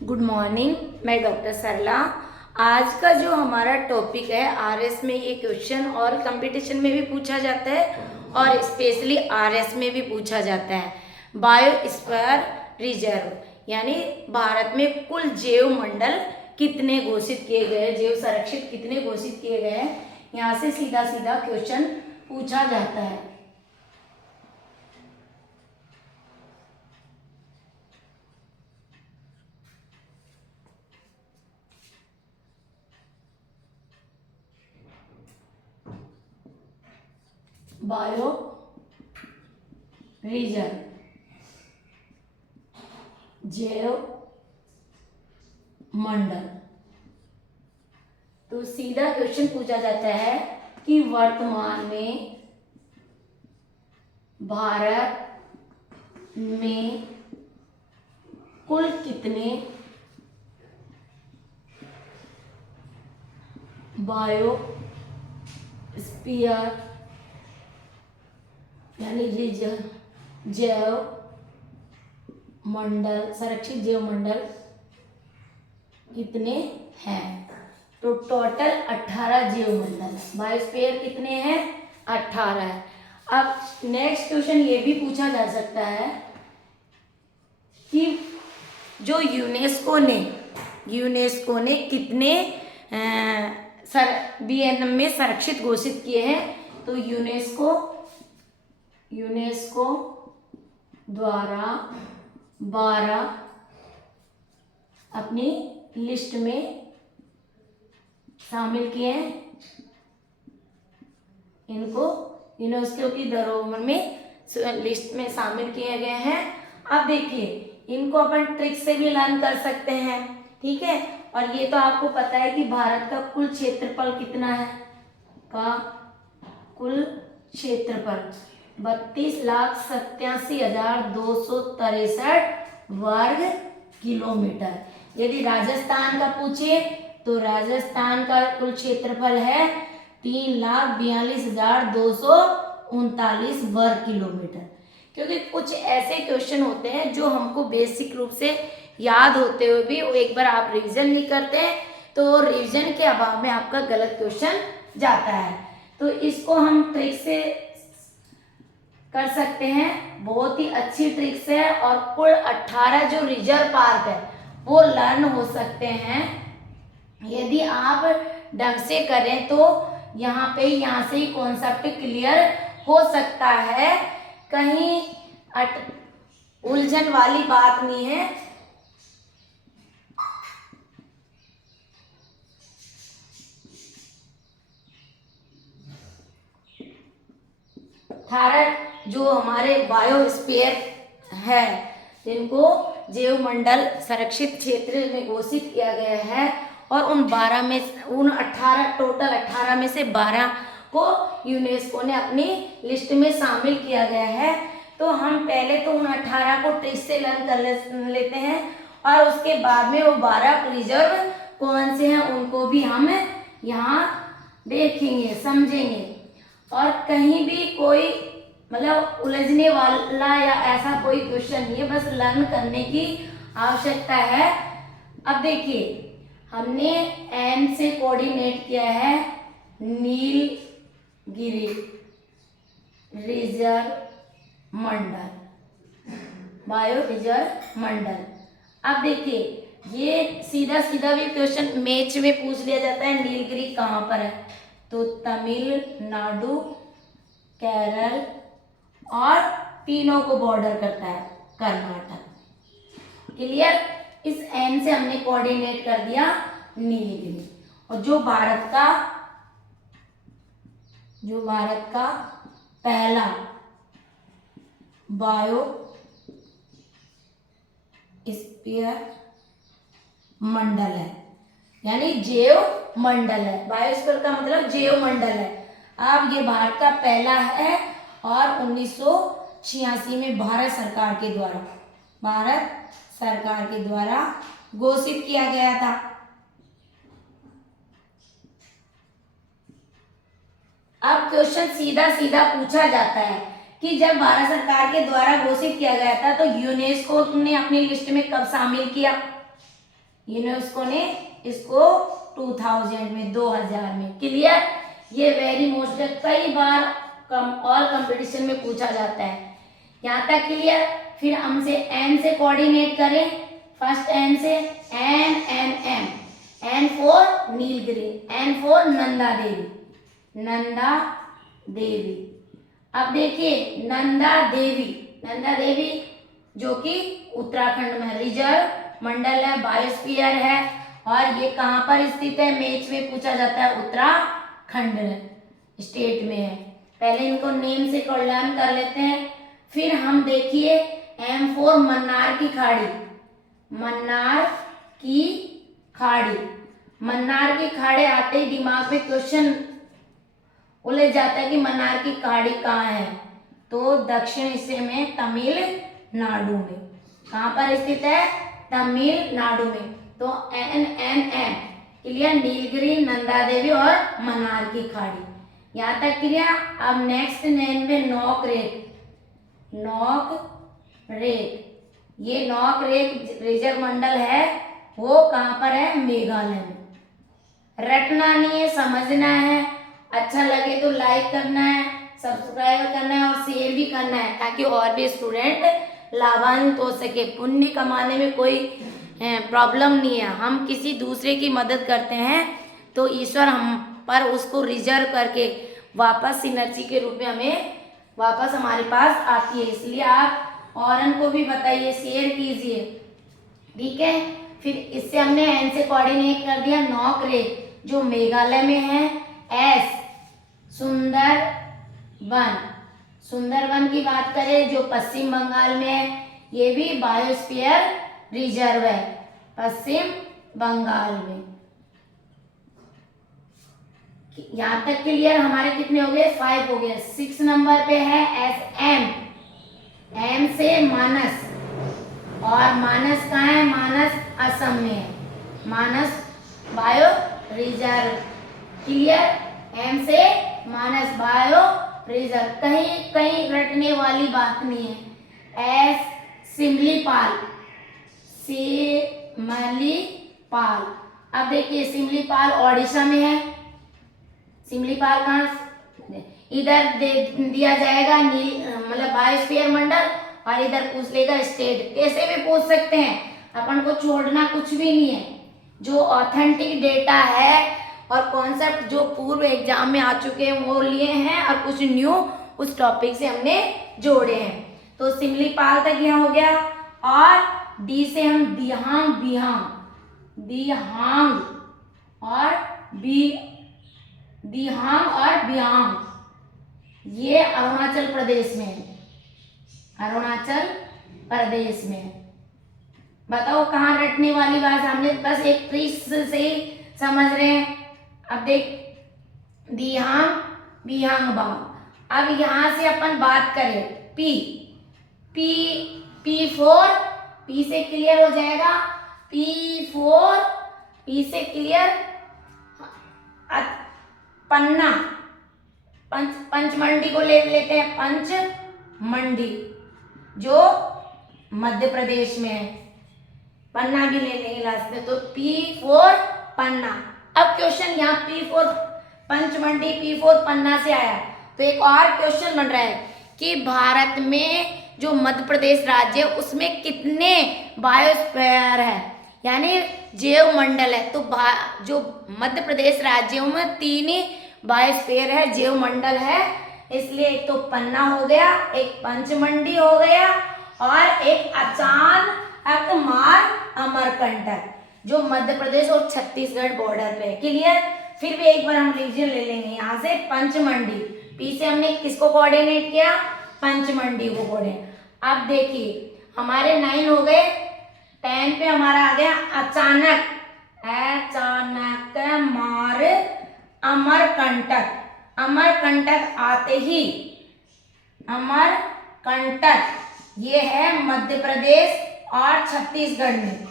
Good morning. मैं doctor सरला। आज का जो हमारा टॉपिक है आरएस में, ये क्वेश्चन और कंपटीशन में भी पूछा जाता है और स्पेशली आरएस में भी पूछा जाता है। बायोस्फीयर रिजर्व यानी भारत में कुल जैव मंडल कितने घोषित किए गए, जैव संरक्षित कितने घोषित किए गए हैं, यहाँ से सीधा सीधा क्वेश्चन पूछा जाता है। बायो रिजर्व जैव मंडल। तो सीधा क्वेश्चन पूछा जाता है कि वर्तमान में भारत में कुल कितने बायोस्फीयर यानी जैव मंडल, संरक्षित जैव मंडल कितने हैं। तो टोटल 18 जैव मंडल। बायोस्फीयर कितने हैं? 18 है। अब नेक्स्ट क्वेश्चन ये भी पूछा जा सकता है कि जो यूनेस्को ने कितने बीएनएम में संरक्षित घोषित किए हैं। तो यूनेस्को द्वारा 12 अपनी लिस्ट में शामिल किए हैं। इनको यूनेस्को की धरोहर में लिस्ट में शामिल किए गए हैं। अब देखिए, इनको अपन ट्रिक से भी लर्न कर सकते हैं, ठीक है। और ये तो आपको पता है कि भारत का कुल क्षेत्रफल कितना है, का कुल क्षेत्रफल 32,87,263 वर्ग किलोमीटर। यदि राजस्थान का पूछे तो राजस्थान का कुल क्षेत्रफल है 3,42,239 वर्ग किलोमीटर। क्योंकि कुछ ऐसे क्वेश्चन होते हैं जो हमको बेसिक रूप से याद होते हुए भी एक बार आप रिवीजन नहीं करते हैं, तो रिवीजन के अभाव में आपका गलत क्वेश्चन जाता है। तो इसको हम ट्रिक से कर सकते हैं, बहुत ही अच्छी ट्रिक्स है। और कुल 18 जो रिजर्व पार्क है वो लर्न हो सकते हैं यदि आप ढंग से करें। तो यहाँ से ही कॉन्सेप्ट क्लियर हो सकता है, कहीं उलझन वाली बात नहीं है। 18 जो हमारे बायोस्फीयर है, जिनको जैव मंडल संरक्षित क्षेत्र में घोषित किया गया है, और उन 18 टोटल 18 में से 12 को यूनेस्को ने अपनी लिस्ट में शामिल किया गया है। तो हम पहले तो उन 18 को ट्रिक से लर्न कर लेते हैं, और उसके बाद में वो 12 रिजर्व कौन से हैं उनको भी हम यहाँ देखेंगे, समझेंगे। और कहीं भी कोई मतलब उलझने वाला या ऐसा कोई क्वेश्चन नहीं है, बस लर्न करने की आवश्यकता है। अब देखिए, हमने एन से कोऑर्डिनेट किया है नीलगिरी रिजर्व मंडल, बायो रिजर्व मंडल। अब देखिए, ये सीधा सीधा भी क्वेश्चन मैच में पूछ लिया जाता है, नीलगिरी कहाँ पर है। तो तमिलनाडु, केरल और तीनों को बॉर्डर करता है कर्नाटक। क्लियर। इस एन से हमने कोऑर्डिनेट कर दिया नीलगिरी। और जो भारत का पहला बायोस्फीयर मंडल है, यानी जैव मंडल है। बायोस्फीयर का मतलब जैव मंडल है। अब ये भारत का पहला है और 1986 में भारत सरकार के द्वारा घोषित किया गया था। अब क्वेश्चन सीधा सीधा पूछा जाता है कि जब भारत सरकार के द्वारा घोषित किया गया था तो यूनेस्को ने अपनी लिस्ट में कब शामिल किया। यूनेस्को ने इसको 2000 में 2000 में। क्लियर? ये वेरी मोस्ट कई बार और कंपटीशन में पूछा जाता है। यहाँ तक क्लियर? फिर हमसे एन से कोऑर्डिनेट करें। फर्स्ट एन से N N M, N for Nilgiri, N for Nanda Devi, Nanda Devi. अब देखिए नंदा देवी जो कि उत्तराखंड में रिजर्व मंडल है, बायोस्फीयर है, और ये कहाँ पर स्थित है? मैच में पूछा जाता है, उत्तराखंड स्टेट में है। पहले इनको नेम से लर्न कर लेते हैं। फिर हम देखिए एम फॉर मन्नार की खाड़ी, मन्नार की खाड़ी। मन्नार की खाड़ी आते ही दिमाग में क्वेश्चन उलझ जाता है कि मन्नार की खाड़ी कहाँ है? तो दक्षिण हिस्से में तमिलनाडु में। कहाँ पर स्थित है? तमिलनाडु में। तो N N M clear? Nilgiri, Nanda Devi और मन्नार की खाड़ी। यहाँ तक क्लियर? अब नेक्स्ट नेम में नोक रेक, नोक रेक। ये नोक रेक रिजर्व मंडल है, वो कहाँ पर है? मेघालय में। रटना नहीं है, समझना है। अच्छा लगे तो लाइक करना है, सब्सक्राइब करना है और शेयर भी करना है, ताकि और भी स्टूडेंट लाभान्वित हो सके। पुण्य कमाने में कोई प्रॉब्लम नहीं है। हम किसी दूसरे की मदद करते हैं तो ईश्वर हम पर उसको रिजर्व करके वापस सिनर्जी के रूप में हमें वापस हमारे पास आती है। इसलिए आप औरन को भी बताइए, शेयर कीजिए, ठीक है। फिर इससे हमने एन से कोऑर्डिनेट कर दिया नोक रेक जो मेघालय में है। एस सुंदरवन, सुंदरवन की बात करें जो पश्चिम बंगाल में है, ये भी बायोस्फीयर रिजर्व है पश्चिम बंगाल में। यहाँ तक क्लियर? हमारे कितने हो गए? 5 हो गए। 6 नंबर पे है एस एम, एम से मानस, और मानस कहाँ है? मानस असम में है, मानस बायो रिजर्व। क्लियर? एम से मानस बायो रिजर्व, कहीं कहीं रटने वाली बात नहीं है। एस सिमलीपाल, सिमलीपाल। अब देखिए सिमलीपाल ओडिशा में है। सिमलीपाल कहाँ? इधर दे दिया जाएगा मतलब बायोस्फीयर मंडल, और इधर पूछ लेगा स्टेट। कैसे भी पूछ सकते हैं, अपन को छोड़ना कुछ भी नहीं है। जो ऑथेंटिक डेटा है और कॉन्सेप्ट जो पूर्व एग्जाम में आ चुके हैं वो लिए हैं, और कुछ न्यू उस टॉपिक से हमने जोड़े हैं। तो सिमलीपाल तक यहाँ हो गया। और डी से हम दिहांग, दिहांग और बिहांग, ये अरुणाचल प्रदेश में है, अरुणाचल प्रदेश में है। बताओ कहाँ रटने वाली बात? हमने बस एक ट्रिक्स से ही समझ रहे हैं। अब देख दिहांग, बिहांग बांग। अब यहाँ से अपन बात करें पी, पी फोर, पी से क्लियर हो जाएगा। पी से क्लियर पन्ना, पंचमंडी को ले लेते हैं, पंचमंडी जो मध्य प्रदेश में है। पन्ना भी ले लेंगे लास्ट में। तो पी फोर पन्ना। अब क्वेश्चन यहाँ पी फोर पंचमंडी, पी फोर पन्ना से आया, तो एक और क्वेश्चन बन रहा है कि भारत में जो मध्य प्रदेश राज्य है उसमें कितने बायोस्फीयर है, यानी जैव मंडल है। तो जो मध्य प्रदेश राज्यों में 3 ही बायोस्फीयर है, जैव मंडल है। इसलिए एक तो पन्ना हो गया, एक पंचमंडी हो गया, और एक अचानक मार अमरकंटक जो मध्य प्रदेश और छत्तीसगढ़ बॉर्डर पे। क्लियर? फिर भी एक बार हम रीजन ले लेंगे। यहाँ से पंचमंडी, पी से हमने किसको कोऑर्डिनेट किया? पंचमंडी को कोऑर्डिनेट। अब देखिए हमारे 9 हो गए, 10 पे हमारा आ गया अचानक, मार अमरकंटक। अमरकंटक आते ही, अमरकंटक ये है मध्य प्रदेश और छत्तीसगढ़ में।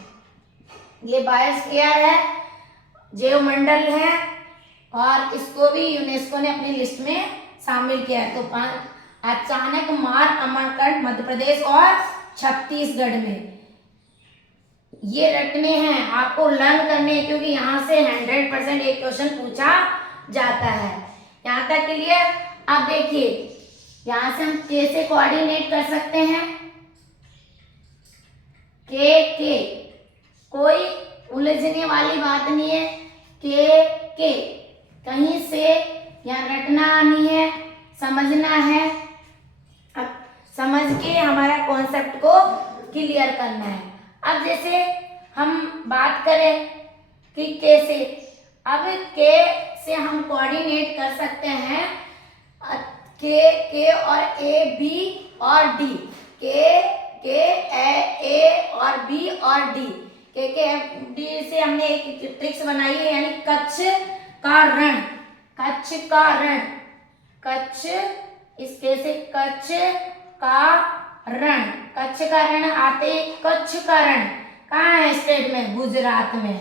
ये बायोस्फीयर है, जैव मंडल है, और इसको भी यूनेस्को ने अपनी लिस्ट में शामिल किया है। तो अचानक मार अमरकंटक मध्य प्रदेश और छत्तीसगढ़ में। ये रटने हैं, आपको लर्न करने हैं, क्योंकि यहाँ से 100% एक क्वेश्चन पूछा जाता है। यहाँ तक क्लियर। अब देखिए यहाँ से हम कैसे कोऑर्डिनेट कर सकते हैं। के कोई उलझने वाली बात नहीं है। के कहीं से यहाँ रटना नहीं है, समझना है। अब समझ के हमारा कॉन्सेप्ट को क्लियर करना है। अब जैसे हम बात करें कि कैसे, अब के से हम कोऑर्डिनेट कर सकते हैं के और ए बी और डी, के ए और बी और डी, के डी से हमने एक ट्रिक्स बनाई है, यानी कच्छ का रण, कच्छ का रण, कच्छ इसके से कच्छ का रण, कच्छ का रण आते, कच्छ का रण कहाँ है? स्टेट में, गुजरात में।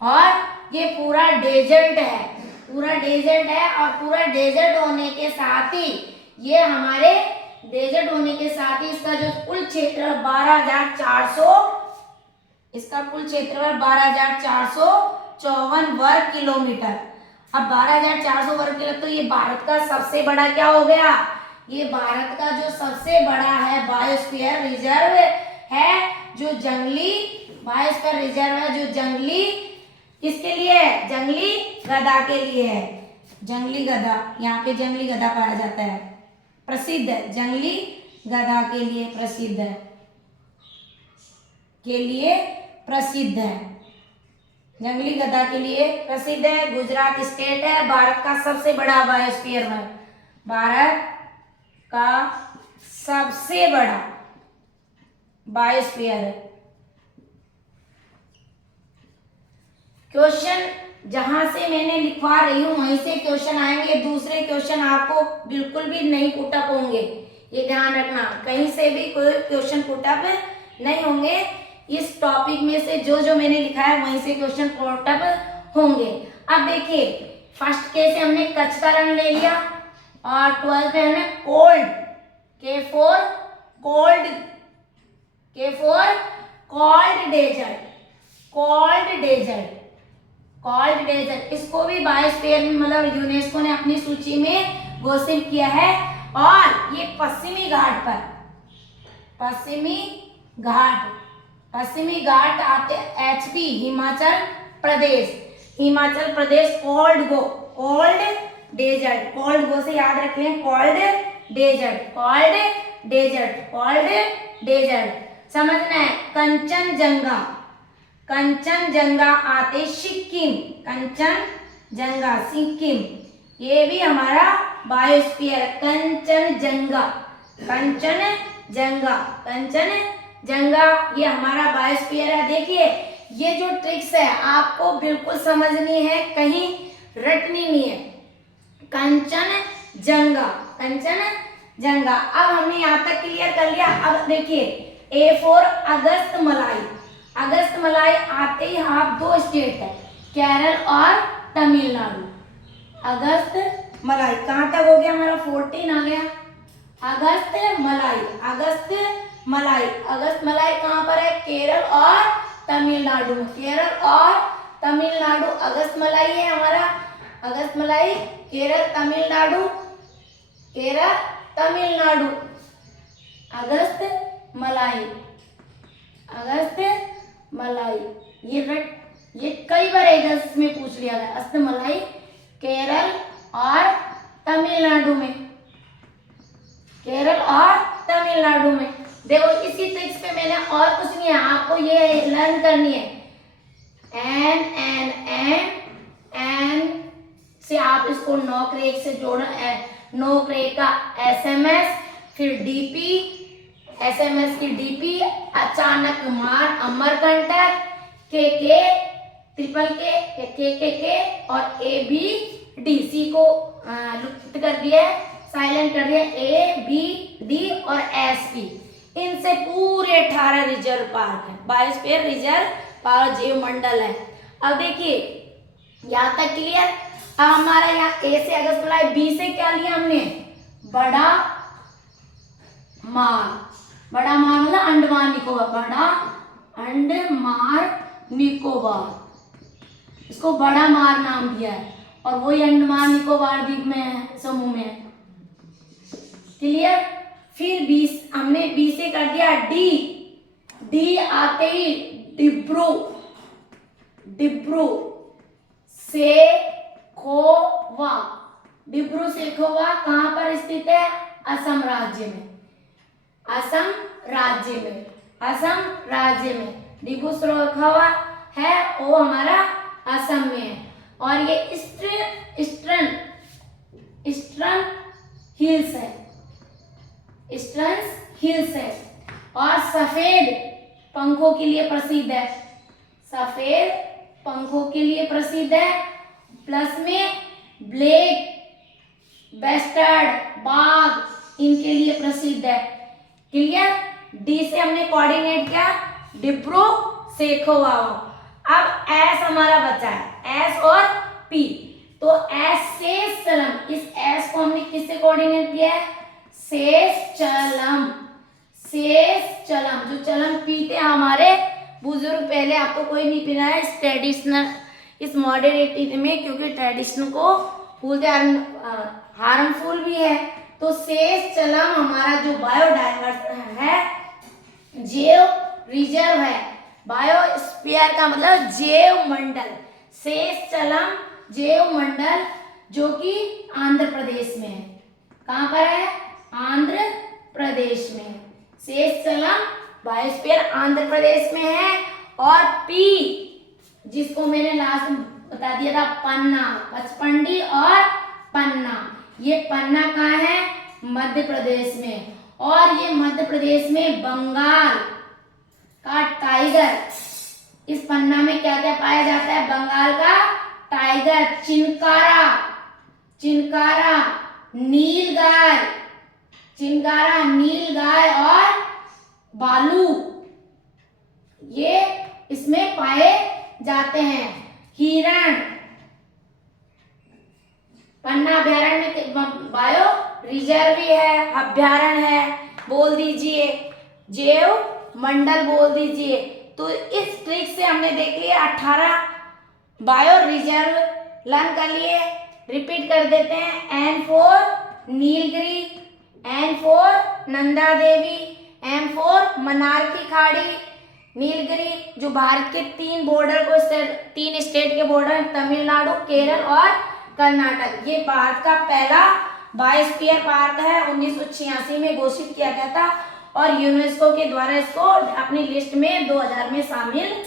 और ये पूरा डेजर्ट है, पूरा डेजर्ट है। और पूरा डेजर्ट होने के साथ ही ये हमारे डेजर्ट होने के साथ ही इसका जो कुल क्षेत्र 12,400, इसका कुल क्षेत्रफल 12,454 वर्ग किलोमीटर। अब 12,400 वर्ग किलोमीटर, तो ये भारत का सबसे बड़ा क्या हो गया? ये भारत का जो सबसे बड़ा है बायोस्फीयर रिजर्व है, जो जंगली बायोस्फीयर रिजर्व है, जो जंगली, किसके लिए है? जंगली गधा के लिए है। जंगली गधा, यहाँ पे जंगली गधा पाया जाता है, प्रसिद्ध है, जंगली गधा के लिए प्रसिद्ध है, के लिए प्रसिद्ध है, जंगली गधा के लिए प्रसिद्ध है। गुजरात स्टेट है, भारत का सबसे बड़ा बायोस्फीयर है, भारत का सबसे बड़ा बायोस्फीयर है। क्वेश्चन जहां से मैंने लिखवा रही हूं वहीं से क्वेश्चन आएंगे, दूसरे क्वेश्चन आपको बिल्कुल भी नहीं पुटअप होंगे, ये ध्यान रखना। कहीं से भी कोई क्वेश्चन पुटअप नहीं होंगे, इस टॉपिक में से जो जो मैंने लिखा है वहीं से क्वेश्चन पुटअप होंगे। अब देखिए फर्स्ट के से हमने कच्छ का रण ले लिया, और 12th में हमने cold, K for cold, K for cold desert, cold desert, cold desert, इसको भी बायोस्फीयर में मतलब यूनेस्को ने अपनी सूची में घोषित किया है। और ये पश्चिमी घाट पर, पश्चिमी घाट आते HP Himachal Pradesh, Himachal Pradesh cold go, cold desert, cold go से याद रख लें, cold desert, cold desert, cold desert समझना है। कंचनजंगा, कंचनजंगा आते सिक्किम, कंचनजंगा सिक्किम, ये भी हमारा बायोस्फीयर, कंचनजंगा, कंचनजंगा, कंचनजंगा ये हमारा बायोस्फीयर है। देखिए ये जो ट्रिक्स है आपको बिल्कुल समझनी है, कहीं रटनी नहीं है। कंचनजंगा, कंचनजंगा। अब हमने यहाँ तक क्लियर कर लिया। अब देखिए A फॉर अगस्त मलाई, अगस्त मलाई आते ही आप दो स्टेट है, केरल और तमिलनाडु। अगस्त मलाई कहाँ तक हो गया हमारा? 14 आ गया। अगस्त मलाई, अगस्त मलाई, अगस्त मलाई कहाँ पर है? केरल और तमिलनाडु में, केरल और तमिलनाडु अगस्त मलाई है हमारा। अगस्त मलाई केरल तमिलनाडु, केरल तमिलनाडु, अगस्त मलाई, अगस्त मलाई। ये कई बार एग्जाम में पूछ लिया गया, अगस्त मलाई केरल और तमिलनाडु में, केरल और तमिलनाडु में। देखो इसी ट्रिक्स पे मैंने और कुछ नहीं है, आपको ये लर्न करनी है। एन से आप इसको नौकरेक से जोड़, नौकरेक का SMS, फिर DP, SMS की DP, अचानक मार, अमरकंटक, के ट्रिपल के और ABDC को लुप्त कर दिया, साइलेंट कर दिया, ABD और SP। इनसे पूरे 18 रिजर्व पार्क है, बायोस्फीयर रिजर्व पार्क, जीव मंडल है। अब देखिए यहाँ तक क्लियर। अब हमारा यहाँ A से अगस्त मलाई, B से क्या लिया हमने? बड़ा मान, बड़ा मान मतलब अंडमान निकोबार, बड़ा अंडमान निकोबार, इसको बड़ा मार नाम दिया है और वही अंडमान निकोबार द्वीप में है, समूह में है। क्लियर। फिर 20 हमने बी से कर दिया डी। डी आते ही डिब्रू, डिब्रू सेखोवा। डिब्रू सेखोवा कहाँ पर स्थित है? असम राज्य में, असम राज्य में, असम राज्य में डिब्रू सेखोवा है, वो हमारा असम में है। और ये ईस्टर्न हिल्स है, ईस्टर्न हिल्स है और सफेद पंखों के लिए प्रसिद्ध है, सफेद पंखों के लिए प्रसिद्ध है। प्लस में ब्लैक बेस्टर्ड बाघ इनके लिए प्रसिद्ध है। क्लियर। डी से हमने कोऑर्डिनेट किया डिब्रू सेखोवा। अब एस हमारा बचा है, एस और पी। तो एस शेष चलम, इस एस को हमने किससे कोऑर्डिनेट किया है? शेष चलम, शेष चलम। जो चलम पीते हमारे बुजुर्ग, पहले आपको कोई नहीं पीना है इस ट्रेडिशनल, इस मॉडर्निटी में, क्योंकि ट्रेडिशनल को भूलते हार्मफुल भी है। तो शेष चलम हमारा जो बायोडाइवर्स है, जैव रिजर्व है, बायोस्फीयर का मतलब जैव मंडल, शेष चलम जैव मंडल जो कि आंध्र प्रदेश में है। कहाँ पर है? आंध्र प्रदेश में है। शेष चलम बायोस्फीयर आंध्र प्रदेश में है। और पी जिसको मैंने लास्ट में बता दिया था, पन्ना, पचपंडी और पन्ना, ये पन्ना कहाँ है? मध्य प्रदेश में। और ये मध्य प्रदेश में बंगाल का टाइगर, इस पन्ना में क्या क्या पाया जाता है? बंगाल का टाइगर, चिंकारा, चिंकारा, नीलगाय, चिंकारा, नीलगाय और भालू, ये इसमें पाए जाते हैं। हिरण, पन्ना अभ्यारण्य बायो रिजर्व भी है, अभ्यारण्य है, बोल दीजिए, जैव मंडल बोल दीजिए। तो इस ट्रिक से हमने देख लिया 18 बायो रिजर्व लर्न कर लिए। रिपीट कर देते हैं। N for Nilgiri, N for Nanda Devi, M for Mannar की खाड़ी, नीलगिरी जो भारत के 3 बॉर्डर को 3 स्टेट के बॉर्डर, तमिलनाडु, केरल और कर्नाटक। ये भारत का पहला बायोस्फीयर पार्क है, 1986 में घोषित किया गया था और यूनेस्को के द्वारा इसको अपनी लिस्ट में 2000 में शामिल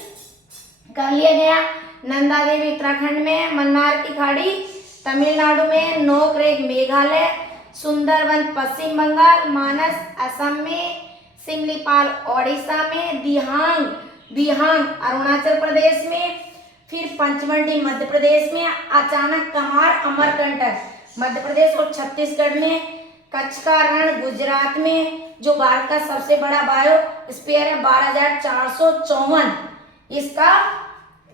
कर लिया गया। नंदा देवी उत्तराखंड में, मन्नार की खाड़ी तमिलनाडु में, नोकरेक मेघालय, सुंदरवन पश्चिम बंगाल, मानस असम में, सिमलीपाल ओडिशा में, दिहांग अरुणाचल प्रदेश में, फिर पंचमढ़ी मध्य प्रदेश में, अचानक कमार अमरकंटक मध्य प्रदेश और छत्तीसगढ़ में, कच्छ का रण गुजरात में, जो भारत का सबसे बड़ा बायोस्फीयर है, 12,454 इसका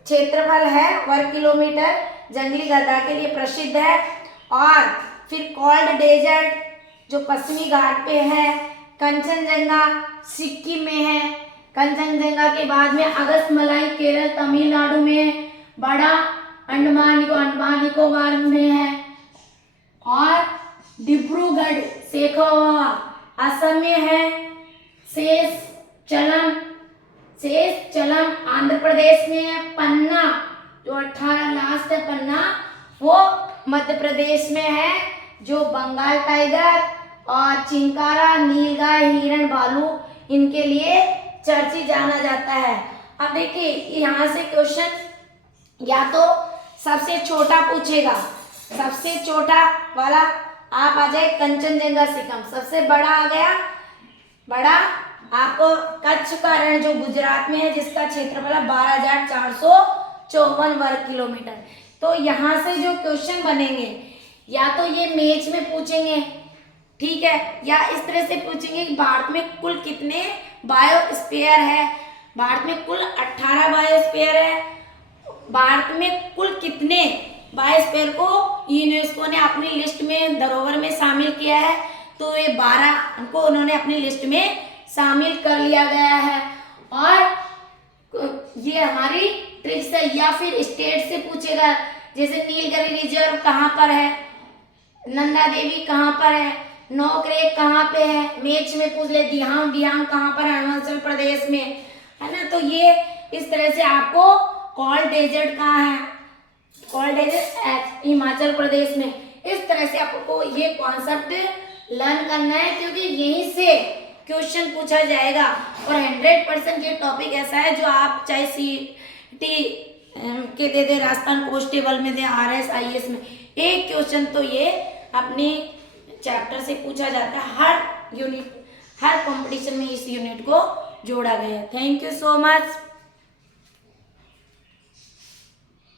क्षेत्रफल है वर्ग किलोमीटर, जंगली गधा के लिए प्रसिद्ध है। और फिर कोल्ड डेजर्ट जो पश्चिमी घाट पे है, कंचनजंगा सिक्किम में है, कंचनजंगा के बाद में अगस्तमलाई केरल तमिलनाडु में, बड़ा अंडमान निकोबार में है, और डिब्रूगढ़ सेखोवा असम में है, शेष चलम आंध्र प्रदेश में है, पन्ना जो 18 लास्ट है पन्ना वो मध्य प्रदेश में है, जो बंगाल टाइगर और चिंकारा, नीलगाय, हिरण, भालू इनके लिए चर्चित जाना जाता है। अब देखिए यहाँ से क्वेश्चन या तो सबसे छोटा पूछेगा, सबसे छोटा वाला आप आ जाए कंचनजंगा से कम, सबसे बड़ा आ गया बड़ा आपको कच्छ का रण जो गुजरात में है, जिसका क्षेत्रफल 12,454 वर्ग किलोमीटर। तो यहाँ से जो क्वेश्चन बनेंगे या तो ये मैच में पूछेंगे, ठीक है, या इस तरह से पूछेंगे कि भारत में कुल कितने बायोस्फीयर है। भारत में कुल 18 बायोस्फीयर है। भारत में कुल कितने बायोस्फीयर को यूनेस्को ने अपनी लिस्ट में धरोहर में शामिल किया है, तो ये 12 को उन्होंने अपनी लिस्ट में शामिल कर लिया गया है। और ये हमारी ट्रिक्स है। या फिर स्टेट से पूछेगा, जैसे नीलगिरी रिजर्व कहाँ पर है, नंदा देवी कहाँ पर है, नौक्रेक कहाँ पे है, मैच में पूछ ले दियांग कहाँ पर है, अरुणाचल प्रदेश में, है ना। तो ये इस तरह से आपको कोल्ड डेजर्ट कहाँ है, कोल्ड डेजर्ट हिमाचल प्रदेश में। इस तरह से आपको ये कॉन्सेप्ट लर्न करना है, क्योंकि यहीं से क्वेश्चन पूछा जाएगा। और 100% ये टॉपिक ऐसा है जो आप चाहे सीटी के दे दे, राजस्थान कांस्टेबल में दे, RS IAS में, एक क्वेश्चन तो ये अपने चैप्टर से पूछा जाता है। हर यूनिट, हर कंपटीशन में इस यूनिट को जोड़ा गया है। Thank you so much.